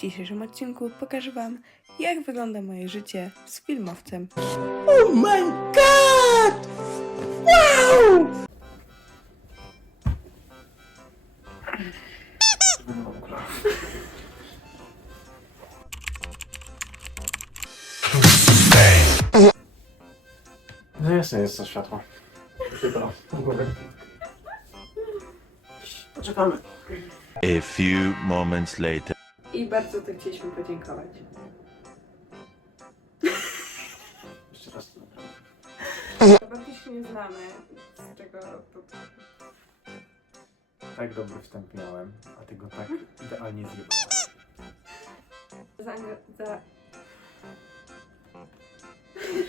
W dzisiejszym odcinku pokażę Wam, jak wygląda moje życie z filmowcem. Oh my god! Wow! No jasne jest to światło. Chyba. Poczekamy. A few moments later. Bardzo to chcieliśmy podziękować. Jeszcze raz to naprawdę. Bardzo się nie znamy, z czego to... Tak dobry wstęp miałem, a ty go tak idealnie zjebałaś. Za, za...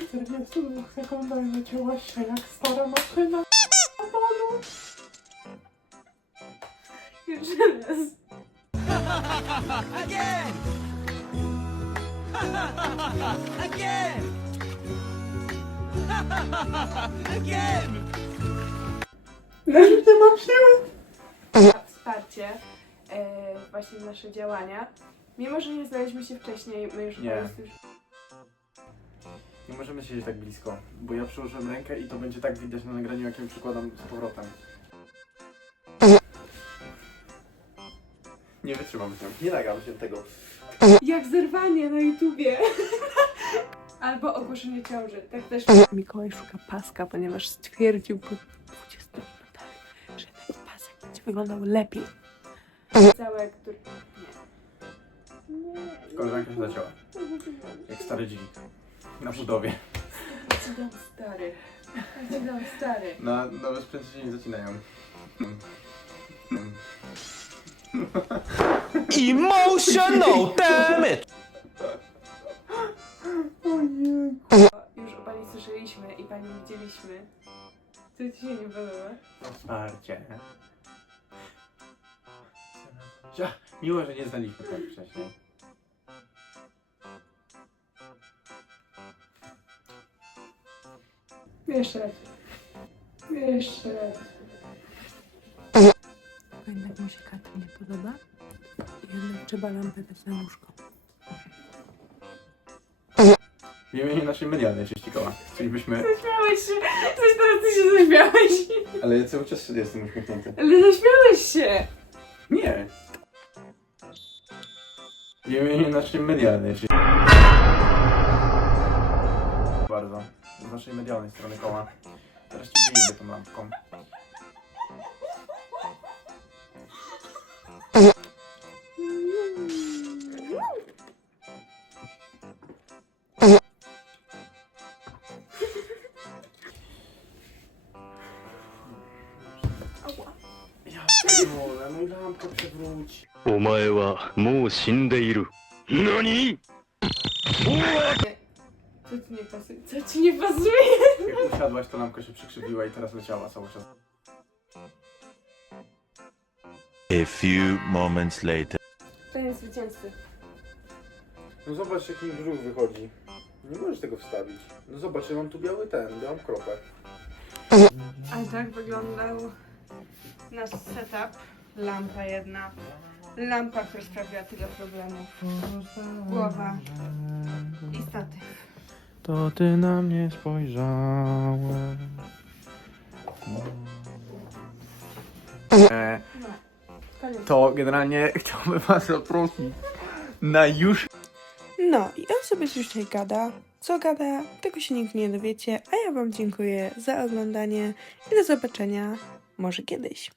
40 sekundach zacięłaś się jak stara maszyna. Jeszcze raz. Nie mam siły! za wsparcie e, właśnie w nasze działania. Mimo, że nie znaliśmy się wcześniej, my już Nie. po prostu już Nie możemy siedzieć tak blisko, bo ja przyłożyłem rękę i to będzie tak widać na nagraniu, jakim przykładam z powrotem. Nie wytrzymam się. Nie nagam się tego. Jak zerwanie na YouTubie. Albo ogłoszenie ciąży. Tak też Mikołaj szuka paska, ponieważ stwierdził po 20 minutach, że ten pasek będzie wyglądał lepiej. Całe, który... Nie. Koleżanka się zacięła. Jak stary dźwig. Na budowie. Tam stary? Tam stary? Na nowe sprzęty się nie zacinają. Mm. Mm. Emotional damage! Już o pani słyszeliśmy i pani widzieliśmy. Co ci się nie podoba? Wsparcie. Ja, miło, że nie znaliśmy tak wcześniej. Jeszcze raz. Jeszcze raz. Się Katrin nie podoba. Jednak trzeba lampę dać na łóżko. W imieniu naszej medialnej cześci koła. Chcielibyśmy... Zaśmiałeś się! Coś teraz ty się zaśmiałeś! Ale ja cały czas jestem uśmiechnięty. Ale zaśmiałeś się! Nie! W imieniu naszej medialnej cześci... Bardzo. Z naszej medialnej strony koła. Teraz ci wyjdę tą lampką. Ja pierdolę, no i lampka przewróci. お前はもう死んでいる。何 Co ci nie pasuje? Co ci nie pasuje? Jak usiadłaś, to lampka się przykrzywiła i teraz leciała cały czas. A few moments later. To jest zwycięzcy. No zobacz, jaki mi brzuch wychodzi. Nie możesz tego wstawić. No zobacz, ja mam tu biały ten, białą kropę. A tak wyglądał nasz setup. Lampa jedna. Lampa, która sprawiła tyle problemów. Głowa i statyw. To ty na mnie spojrzałeś. E, No. Koniec. to generalnie chciałbym was zaprosić na już. No i on sobie coś tutaj gada. Co gada, tego się nigdy nie dowiecie, a ja Wam dziękuję za oglądanie i do zobaczenia może kiedyś.